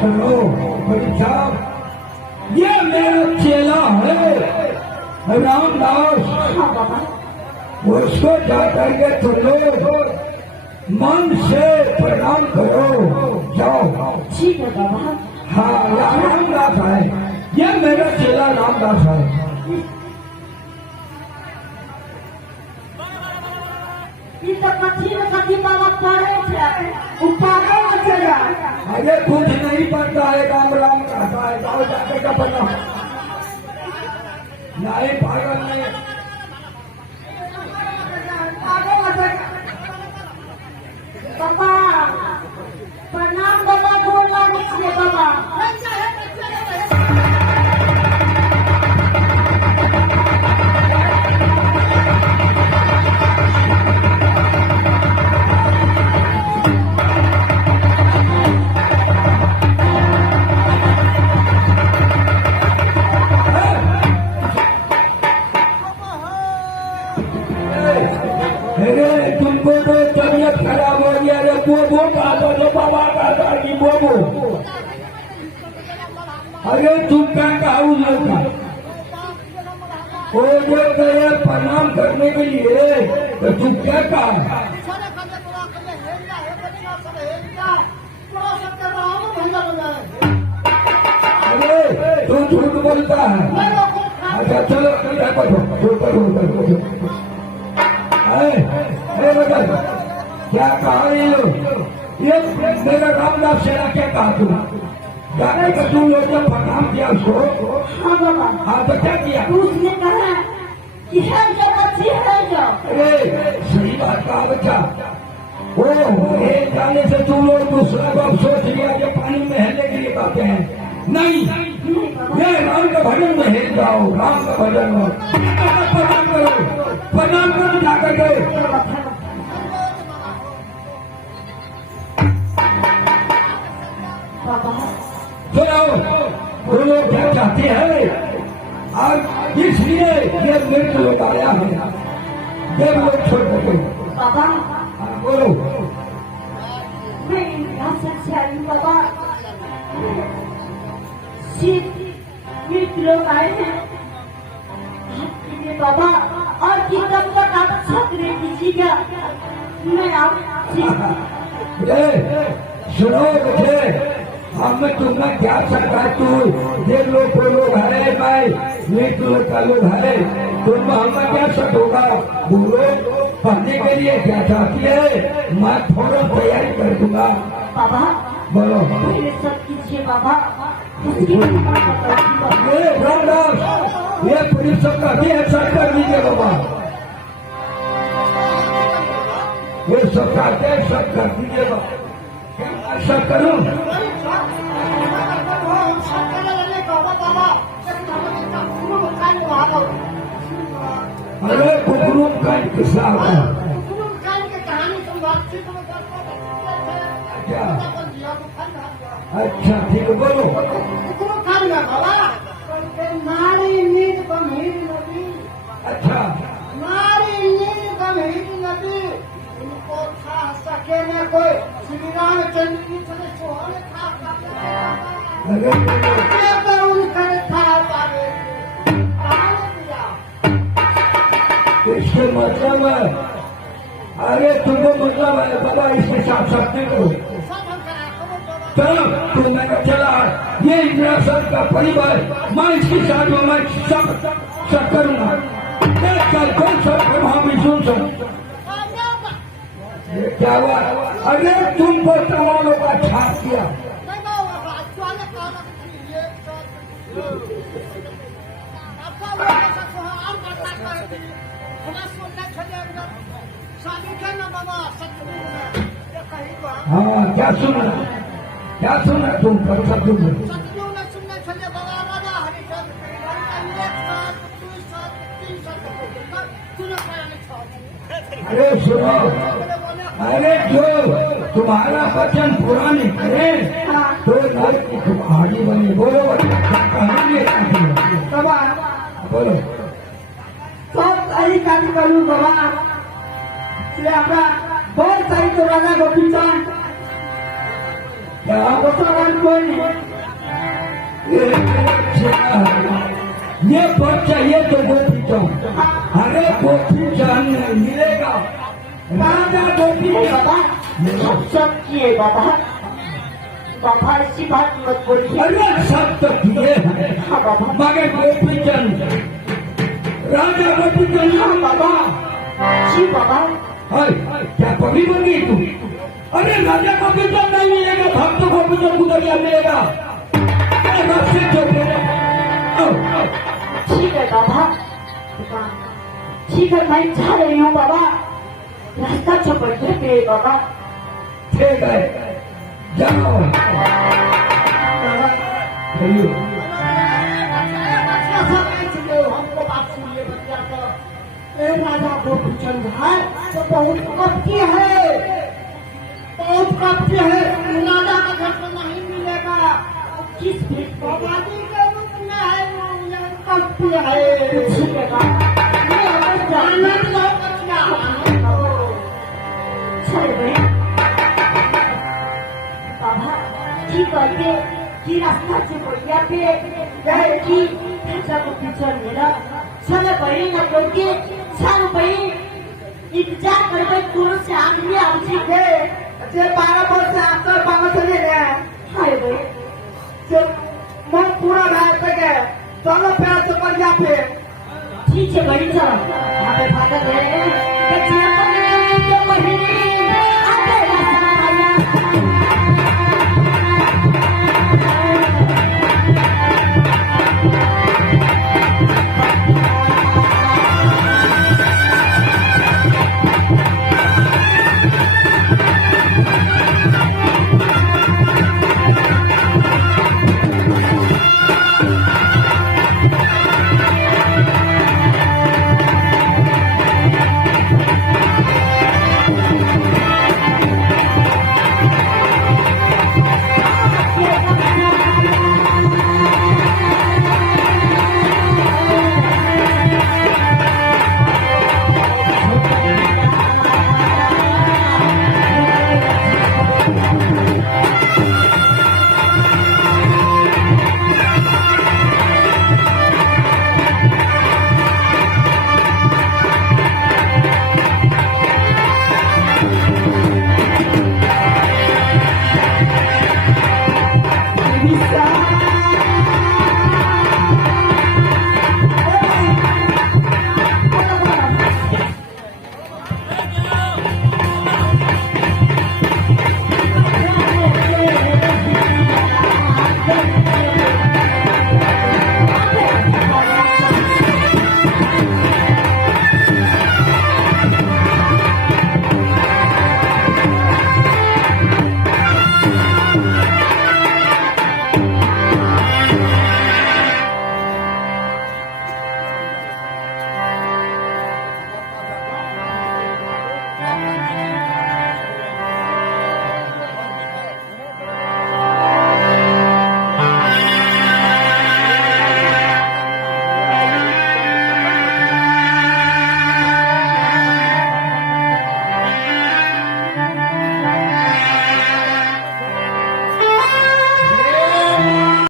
सुनो बड़ी साहब, ये मेरा चेला है रामदास। उसको जाकर के तुम लोग मन से प्रणाम करो, जाओ। ठीक है बाबा। हाँ, रामदास है, ये मेरा चेला रामदास है। ये तो कथी बाबा पढ़े थे, पागल हो चला। अरे कुछ नहीं पड़ता है, राम राम कहता है, जाओ जाके का पढ़ना। नहीं पागल नहीं, बाबा प्रणाम बाबा, गोर लागै छियै बाबा। अरे तुमको तो तबियत खराब हो गया, अरे बोबो कहता तो बाबा कहता कि बोबो। अरे तुम क्या कहा उस लड़का वो जो गए प्रणाम करने के लिए, तो तुम क्या कहा? अरे तू झूठ बोलता है। अच्छा चलो क्या कहा ये मेरा रामदास सेना क्या कहा तुम? जाकर के तुम लोग जब प्रणाम किया उसको। हाँ बाबा। हाँ तो क्या किया? उसने कहा कि है जो बच्ची है जो। अरे सही बात कहा बच्चा। वो एक जाने से तुम लोग दूसरा को सोच लिया कि पानी में हेलने के लिए कहते हैं। नहीं, ये राम का भजन में हेल जाओ, राम का भजन में प्रणाम करो, प्रणाम करो जाकर के। सुनो वो लोग क्या चाहते हैं, और इसलिए ये मृत्यु लोग आया है, देव लोग छोड़ देते। बाबा बोलो। मैं से आई बाबा, शिव लोग आए हैं आपके लिए बाबा, और किताब तक आप छात्र दीजिएगा। मैं आप सुनो बच्चे, हम तुम्हें क्या सकता, तू ये लोग को लोग है, मैं मृत्यु लोग का लोग है, तुम हमें क्या शक होगा? बोलो पढ़ने के लिए क्या चाहती है, मैं थोड़ा तैयारी कर दूंगा। बाबा बोलो। मेरे सब कीजिए बाबा। ये रामदास, ये पुलिस सब का भी ऐसा कर दीजिए बाबा, ये सब का सब कर दीजिए बाबा। ऐसा करूं? अरे कुकरू का किस्सा है। अच्छा ठीक है, बोलो। नारी नींद गंभीर नदी। अच्छा नारी नींद गंभीर नदी, उनको था सके न कोई। श्री रामचंद्र जी चले सोहन था उनका था पावे। इसके मतलब है, अरे तुमको मतलब है बाबा, इसके साथ साथ नहीं करो। तब तो मैंने चला ये इंद्रासन का परिवार, मैं इसके साथ में मैं सब करूंगा। कल कौन सा प्रभाव भी सुन सकूं? ये क्या हुआ? अरे तुमको तमामों का छाप किया। हाँ क्या सुना, क्या सुना तुम पर सब तुम? अरे सुनो, अरे जो तुम्हारा वचन पूरा नहीं करे तो नर की कहानी बनी। बोलो कहानी बोलो। सब सही काम करूँ बाबा, इसलिए अपना बहुत सही तो राजा गोपीचंद क्या वो सवाल कोई नहीं। ये बच्चा ये तो गोपी चौक, अरे गोपी चांद नहीं मिलेगा, राजा गोपी बाबा सब सब किए बाबा, बाबा ऐसी बात मत बोलिए। अरे सब तो किए हैं, हाँ बाबा, मगर गोपी चंद राजा गोपी चंद हाँ बाबा, जी बाबा, हाय क्या कभी बन गई तू? अरे राजा गोपी चंद नहीं मिलेगा, भक्त गोपी चंद उधर क्या मिलेगा? अरे बस से चुप रहे। ठीक है बाबा, ठीक है मैं जा रही हूँ बाबा, रास्ता चौपड़ गए बाबा। ठीक है जाओ भैया। हमको बात सुनिए बच्चा को, राजा गोपी चंद है तो बहुत कपटी है, बहुत कपटी है, राजा का घर तो नहीं मिलेगा। किस बाबाजी के रूप में है वो, ये कपटी है। ठीक है बाबा, ये हमें जानना तो बच्चा चल गए बाबा। ठीक है कि रास्ता से बढ़िया पे गए कि राजा को पीछे मेरा चले बड़ी न क्योंकि चल बड़ी इंतजार करके दूर से आदमी आमची थे जे 12 वर्ष से आपका बाबा चले गए। हाय भाई जब मैं पूरा भाग पे गए चलो पैर से बढ़िया पे। ठीक है बड़ी चलो यहाँ पे भागा गए बच्चे महीने आते